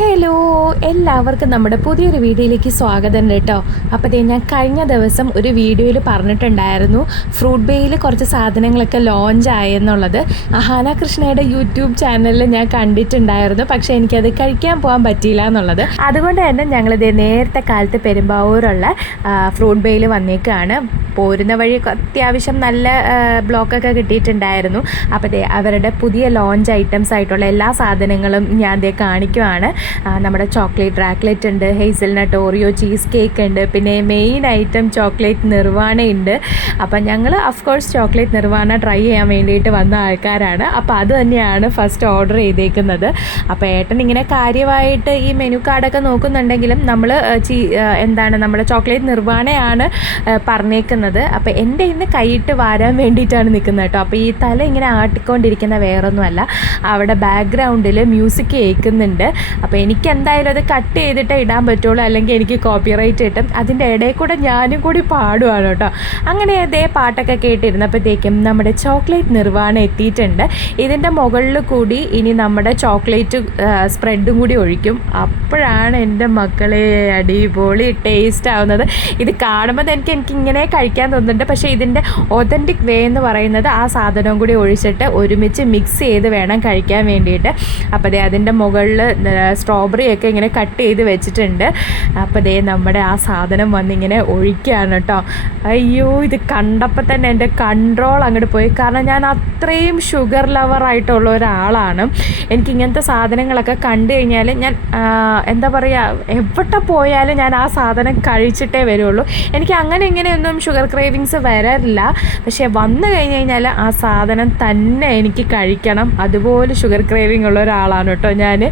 Hello, എല്ലാവർക്കും നമ്മുടെ പുതിയൊരു വീഡിയോയിലേക്ക് സ്വാഗതം കേട്ടോ. അപ്പോൾ ഞാൻ കഴിഞ്ഞ ദിവസം ഒരു വീഡിയോയിൽ പറഞ്ഞിട്ടുണ്ടായിരുന്നു ഫ്രൂട്ട് ബേയിൽ കുറച്ച് സാധനങ്ങളൊക്കെ ലോഞ്ച് ആയെന്നുള്ളത്. അഹാന കൃഷ്ണയുടെ യൂട്യൂബ് ചാനലിൽ ഞാൻ കണ്ടിട്ടുണ്ടായിരുന്നു. പക്ഷേ എനിക്കത് കഴിക്കാൻ പോകാൻ പറ്റിയില്ല എന്നുള്ളത്. അതുകൊണ്ട് തന്നെ ഞങ്ങളിത് നേരത്തെ കാലത്ത് പെരുമ്പാവൂരുള്ള ഫ്രൂട്ട് ബേയിൽ വന്നേക്കാണ്. പോരുന്ന വഴി അത്യാവശ്യം നല്ല ബ്ലോക്കൊക്കെ കിട്ടിയിട്ടുണ്ടായിരുന്നു. അപ്പോൾ അവരുടെ പുതിയ ലോഞ്ച് ഐറ്റംസ് ആയിട്ടുള്ള എല്ലാ സാധനങ്ങളും ഞാൻ കാണിക്കുവാണ്. നമ്മുടെ ചോക്ലേറ്റ് റാക്ലെറ്റ് ഉണ്ട്, ഹേസൽനട്ട് ഓറിയോ ചീസ് കേക്ക് ഉണ്ട്, പിന്നെ മെയിൻ ഐറ്റം ചോക്ലേറ്റ് നിർവാണ ഉണ്ട്. അപ്പം ഞങ്ങൾ അഫ്കോഴ്സ് ചോക്ലേറ്റ് നിർവാണ ട്രൈ ചെയ്യാൻ വേണ്ടിയിട്ട് വന്ന ആൾക്കാരാണ്. അപ്പോൾ അത് തന്നെയാണ് ഫസ്റ്റ് ഓർഡർ ചെയ്തേക്കുന്നത്. അപ്പോൾ ഏട്ടൻ ഇങ്ങനെ കാര്യമായിട്ട് ഈ മെനു കാർഡൊക്കെ നോക്കുന്നുണ്ടെങ്കിലും നമ്മൾ നമ്മുടെ ചോക്ലേറ്റ് നിർവാണയാണ് പറഞ്ഞേക്കുന്നത്. അപ്പോൾ എൻ്റെ ഇന്ന് കൈയിട്ട് വാരാൻ വേണ്ടിയിട്ടാണ് നിൽക്കുന്നത് കേട്ടോ. അപ്പോൾ ഈ തല ഇങ്ങനെ ആട്ടിക്കൊണ്ടിരിക്കുന്ന വേറൊന്നുമല്ല, അവിടെ ബാക്ക്ഗ്രൗണ്ടിൽ മ്യൂസിക് കേൾക്കുന്നുണ്ട്. അപ്പോൾ എനിക്ക് എന്തായാലും അത് കട്ട് ചെയ്തിട്ടേ ഇടാൻ പറ്റുള്ളൂ, അല്ലെങ്കിൽ എനിക്ക് കോപ്പിറൈറ്റ് കിട്ടും. അതിൻ്റെ ഇടയിൽ കൂടെ ഞാനും കൂടി പാടുവാണ് കേട്ടോ. അങ്ങനെ അതേ പാട്ടൊക്കെ കേട്ടിരുന്നപ്പോഴത്തേക്കും നമ്മുടെ ചോക്ലേറ്റ് നിർവാണ എത്തിയിട്ടുണ്ട്. ഇതിൻ്റെ മുകളിൽ കൂടി ഇനി നമ്മുടെ ചോക്ലേറ്റ് സ്പ്രെഡും കൂടി ഒഴിക്കും. അപ്പോഴാണ് എൻ്റെ മക്കളെ അടിപൊളി ടേസ്റ്റ് ആവുന്നത്. ഇത് കാണുമ്പോൾ എനിക്ക് ഇങ്ങനെ കഴിക്കാൻ തോന്നുന്നുണ്ട്. പക്ഷേ ഇതിൻ്റെ ഒതൻറ്റിക് വേ എന്ന് പറയുന്നത് ആ സാധനവും കൂടി ഒഴിച്ചിട്ട് ഒരുമിച്ച് മിക്സ് ചെയ്ത് വേണം കഴിക്കാൻ വേണ്ടിയിട്ട്. അപ്പോൾ അതിൻ്റെ മുകളിൽ സ്ട്രോബെറിയൊക്കെ ഇങ്ങനെ കട്ട് ചെയ്ത് വെച്ചിട്ടുണ്ട്. അപ്പോൾ നമ്മുടെ ആ സാധനം വന്നിങ്ങനെ ഒഴിക്കുകയാണ് കേട്ടോ. അയ്യോ, ഇത് കണ്ടപ്പോൾ തന്നെ എൻ്റെ കൺട്രോൾ അങ്ങോട്ട് പോയി. കാരണം ഞാൻ അത്രയും ഷുഗർ ലവറായിട്ടുള്ള ഒരാളാണ്. എനിക്കിങ്ങനത്തെ സാധനങ്ങളൊക്കെ കണ്ടു കഴിഞ്ഞാൽ ഞാൻ എന്താ പറയുക, എവിടെ പോയാലും ഞാൻ ആ സാധനം കഴിച്ചിട്ടേ വരുള്ളൂ. എനിക്ക് അങ്ങനെ ഇങ്ങനെയൊന്നും ഷുഗർ ക്രേവിങ്സ് വരാറില്ല. പക്ഷേ വന്നു കഴിഞ്ഞ് കഴിഞ്ഞാൽ ആ സാധനം തന്നെ എനിക്ക് കഴിക്കണം. അതുപോലെ ഷുഗർ ക്രേവിങ് ഉള്ള ഒരാളാണ് കേട്ടോ ഞാൻ.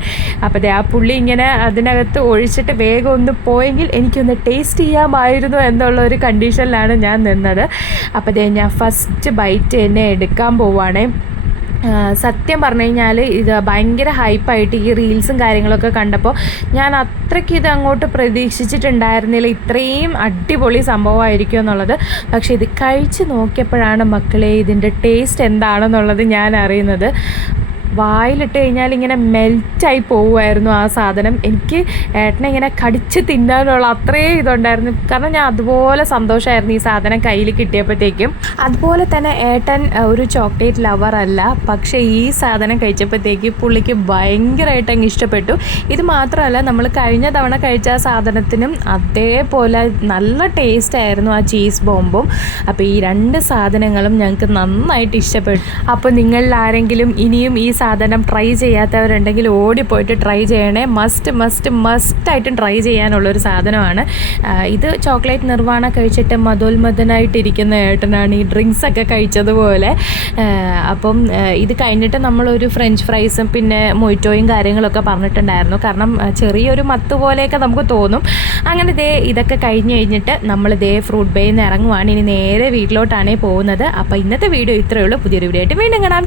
അപ്പോൾ ആ പുള്ളി ഇങ്ങനെ അതിനകത്ത് ഒഴിച്ചിട്ട് വേഗം ഒന്ന് പോയെങ്കിൽ എനിക്കൊന്ന് ടേസ്റ്റ് ചെയ്യാമായിരുന്നു എന്നുള്ള ഒരു കണ്ടീഷനിലാണ് ഞാൻ നിന്നത്. അപ്പോൾ ഞാൻ ഫസ്റ്റ് ബൈറ്റ് എന്നെ എടുക്കാൻ പോവുകയാണേ. സത്യം പറഞ്ഞു കഴിഞ്ഞാൽ ഇത് ഭയങ്കര ഹൈപ്പായിട്ട് ഈ റീൽസും കാര്യങ്ങളൊക്കെ കണ്ടപ്പോൾ ഞാൻ അത്രയ്ക്ക് ഇത് അങ്ങോട്ട് പ്രതീക്ഷിച്ചിട്ടുണ്ടായിരുന്നില്ല, ഇത്രയും അടിപൊളി സംഭവമായിരിക്കും എന്നുള്ളത്. പക്ഷേ ഇത് കഴിച്ച് നോക്കിയപ്പോഴാണ് മക്കളെ ഇതിൻ്റെ ടേസ്റ്റ് എന്താണെന്നുള്ളത് ഞാൻ അറിയുന്നത്. വായിലിട്ട് കഴിഞ്ഞാൽ ഇങ്ങനെ മെൽറ്റായി പോവുമായിരുന്നു ആ സാധനം. എനിക്ക് ഏട്ടനെ ഇങ്ങനെ കടിച്ച് തിന്നാനുള്ള അത്രയും ഇതുണ്ടായിരുന്നു. കാരണം ഞാൻ അതുപോലെ സന്തോഷമായിരുന്നു ഈ സാധനം കയ്യിൽ കിട്ടിയപ്പോഴത്തേക്കും. അതുപോലെ തന്നെ ഏട്ടൻ ഒരു ചോക്ലേറ്റ് ലവർ അല്ല, പക്ഷേ ഈ സാധനം കഴിച്ചപ്പോഴത്തേക്ക് പുള്ളിക്ക് ഭയങ്കരമായിട്ട് അങ്ങ് ഇഷ്ടപ്പെട്ടു. ഇത് മാത്രമല്ല, നമ്മൾ കഴിഞ്ഞ തവണ കഴിച്ച ആ സാധനത്തിനും അതേപോലെ നല്ല ടേസ്റ്റ് ആയിരുന്നു ആ ചീസ് ബോംബും. അപ്പോൾ ഈ രണ്ട് സാധനങ്ങളും ഞങ്ങൾക്ക് നന്നായിട്ട് ഇഷ്ടപ്പെട്ടു. അപ്പോൾ നിങ്ങളിൽ ആരെങ്കിലും ഇനിയും ഈ സാധനം ട്രൈ ചെയ്യാത്തവരുണ്ടെങ്കിൽ ഓടിപ്പോയിട്ട് ട്രൈ ചെയ്യണേ. മസ്റ്റായിട്ടും ട്രൈ ചെയ്യാനുള്ളൊരു സാധനമാണ് ഇത്. ചോക്ലേറ്റ് നിർവാണ കഴിച്ചിട്ട് മധോന്മദനായിട്ടിരിക്കുന്ന ഏട്ടനാണ് ഈ ഡ്രിങ്ക്സൊക്കെ കഴിച്ചതുപോലെ. അപ്പം ഇത് കഴിഞ്ഞിട്ട് നമ്മളൊരു ഫ്രഞ്ച് ഫ്രൈസും പിന്നെ മൊയ്റ്റോയും കാര്യങ്ങളൊക്കെ പറഞ്ഞിട്ടുണ്ടായിരുന്നു. കാരണം ചെറിയൊരു മത്ത് പോലെയൊക്കെ നമുക്ക് തോന്നും. അങ്ങനെ ഇതൊക്കെ കഴിഞ്ഞിട്ട് നമ്മൾ ഫ്രൂട്ട് ബേയിൽ നിന്ന് ഇറങ്ങുവാണ്. ഇനി നേരെ വീട്ടിലോട്ടാണ് പോകുന്നത്. അപ്പോൾ ഇന്നത്തെ വീഡിയോ ഇത്രയേ ഉള്ളൂ. പുതിയൊരു വീഡിയോ ആയിട്ട് വീണ്ടും കാണാം.